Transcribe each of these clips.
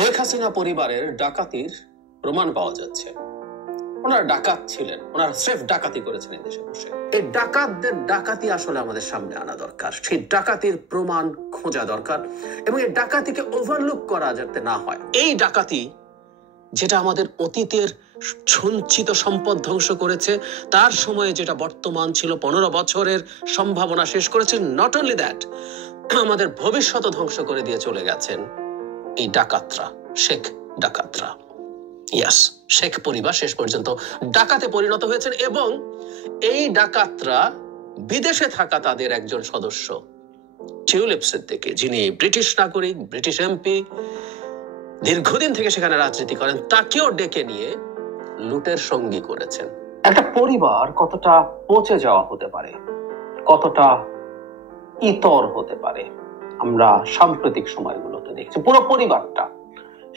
শেখ হাসিনা পরিবারের ডাকাতির প্রমাণ পাওয়া যাচ্ছে। ওনারা ডাকাত ছিলেন, ওনারা স্রেফ ডাকাতি করেছেন এই দেশে বসে। এই ডাকাতদের ডাকাতি আসলে আমাদের সামনে আনা দরকার, সেই ডাকাতির প্রমাণ খোঁজা দরকার এবং এই ডাকাতিকে ওভারলুক করা যাতে না হয়। এই ডাকাতি যেটা আমাদের অতীতের সঞ্চিত সম্পদ ধ্বংস করেছে, তার সময়ে যেটা বর্তমান ছিল 15 বছরের সম্ভাবনা শেষ করেছে, নট অনলি দ্যাট, আমাদের ভবিষ্যৎ ধ্বংস করে দিয়ে চলে গেছেন এই ডাকাতরা, শেখ ডাকাতরা। ইয়াস, শেখ পরিবার শেষ পর্যন্ত ডাকাতে পরিণত হয়েছেন এবং এই ডাকাতরা বিদেশে থাকা তাদের একজন সদস্য টিউলিপ সিদ্দিকী, যিনি ব্রিটিশ নাগরিক, ব্রিটিশ এমপি, দীর্ঘদিন থেকে সেখানে রাজনীতি করেন, তাকেও ডেকে নিয়ে লুটের সঙ্গী করেছেন। একটা পরিবার কতটা পচে যাওয়া হতে পারে, কতটা ইতর হতে পারে, আমরা সাম্প্রতিক সময়গুলোতে দেখছি। পুরো পরিবারটা,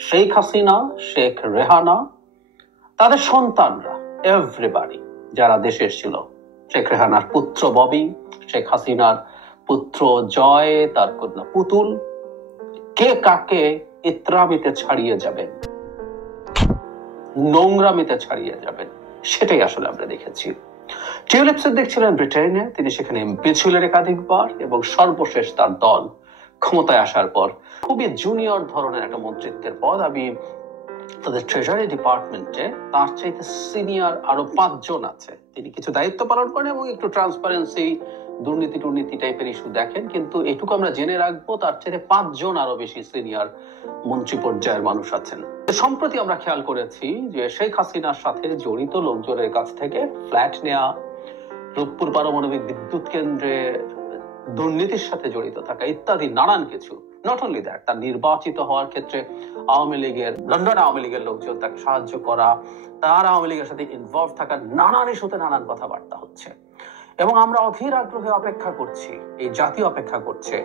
শেখ হাসিনা, শেখ রেহানা, তাদের সন্তানরা, এভরিবডি যারা দেশে ছিল, শেখ রেহানার পুত্র ববি, শেখ হাসিনার পুত্র জয়, তার কন্যা পুতুল, কে কাকে ইত্রামিতে ছাড়িয়ে যাবেন, নোংরামিতে ছাড়িয়ে যাবেন, সেটাই আসলে আমরা দেখেছি। টিউলিপ সিদ্দিক ছিলেন ব্রিটেনে, তিনি সেখানে এমপি ছিলেন একাধিকবার এবং সর্বশেষ তার দল ক্ষমতায় আসার পর খুবই জুনিয়র ধরনের একটা মন্ত্রিত্বের পদ। আমি তাদের ট্রেজারি ডিপার্টমেন্টে তার চাইতে সিনিয়র আরো 5 জন আছে, তিনি কিছু দায়িত্ব পালন করেন এবং একটু ট্রান্সপারেন্সি, দুর্নীতি টাইপের ইস্যু দেখেন। কিন্তু এটুকু আমরা জেনে রাখবো, তার চাইতে 5 জন আরো বেশি সিনিয়র মন্ত্রী পর্যায়ের মানুষ আছেন। সম্প্রতি আমরা খেয়াল করেছি যে শেখ হাসিনার সাথে জড়িত লোকজনের কাছ থেকে ফ্ল্যাট নেওয়া, রূপপুর পারমাণবিক বিদ্যুৎ কেন্দ্রে দুর্নীতির সাথে জড়িত থাকা ইত্যাদি নানান কিছু। নট অনলি দ্যাট, তার নির্বাচিত হওয়ার ক্ষেত্রে আওয়ামী লীগের, লন্ডন আওয়ামী লীগের লোকজন তাকে সাহায্য করা, তার আওয়ামী লীগের সাথে ইনভলভ থাকা, নানান ইস্যুতে নানান কথাবার্তা হচ্ছে এবং আমরা অধীর আগ্রহে অপেক্ষা করছি, এই জাতীয় অপেক্ষা করছে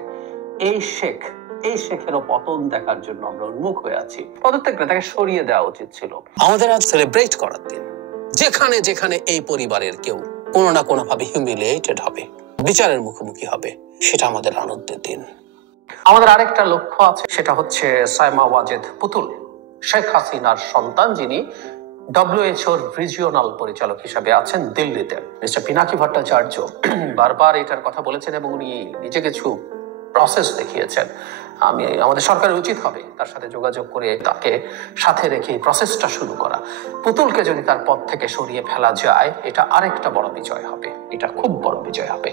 এই শেখেরও পতন দেখার জন্য আমরা উন্মুখ হয়ে আছি। পদত্যাগটা তাকে সরিয়ে দেওয়া উচিত ছিল। আমাদের আজ সেলিব্রেট করার দিন, যেখানে যেখানে এই পরিবারের কেউ কোনো না কোনো ভাবে হিউমিলিয়েটেড হবে, বিচারের মুখোমুখি হবে, সেটা আমাদের আনন্দের দিন। আমাদের আরেকটা লক্ষ্য আছে, সেটা হচ্ছে সাইমা ওয়াজেদ পুতুল, শেখ হাসিনার সন্তান, যিনি WHO-র রিজিওনাল পরিচালক হিসেবে আছেন দিল্লিতে। মিস্টার পিনাকি ভট্টাচার্য বারবার এটার কথা বলেছেন এবং উনি নিজে কিছু প্রসেস দেখিয়েছেন। আমাদের সরকারের উচিত হবে তার সাথে যোগাযোগ করে তাকে সাথে রেখে এই প্রসেসটা শুরু করা। পুতুলকে যদি তার পদ থেকে সরিয়ে ফেলা যায়, এটা আরেকটা বড় বিজয় হবে, এটা খুব বড় বিজয় হবে।